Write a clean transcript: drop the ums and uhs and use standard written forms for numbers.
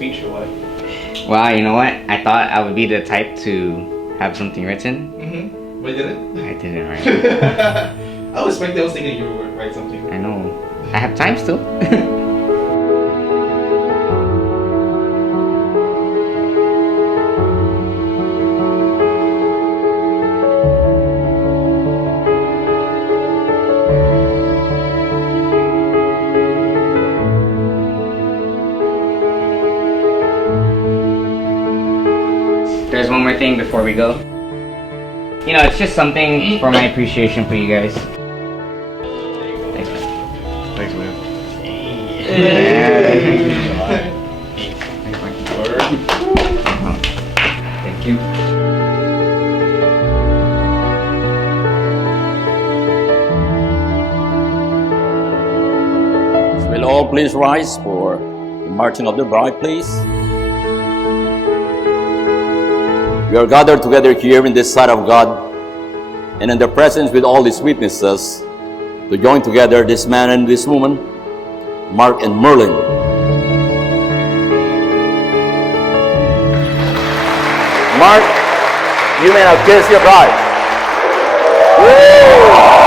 speech or what? Well, you know what? I thought I would be the type to have something written. Mm-hmm. But you didn't? I didn't write. I was thinking you would write something. I know. I have time still. There's one more thing before we go. You know, it's just something for my appreciation for you guys. Thanks, man. Thanks, man. Thank you. Will all please rise for the marching of the bride, please? We are gathered together here in this sight of God and in the presence with all His witnesses to join together this man and this woman, Mark and Merlin. Mark, you may now kiss your bride. Woo!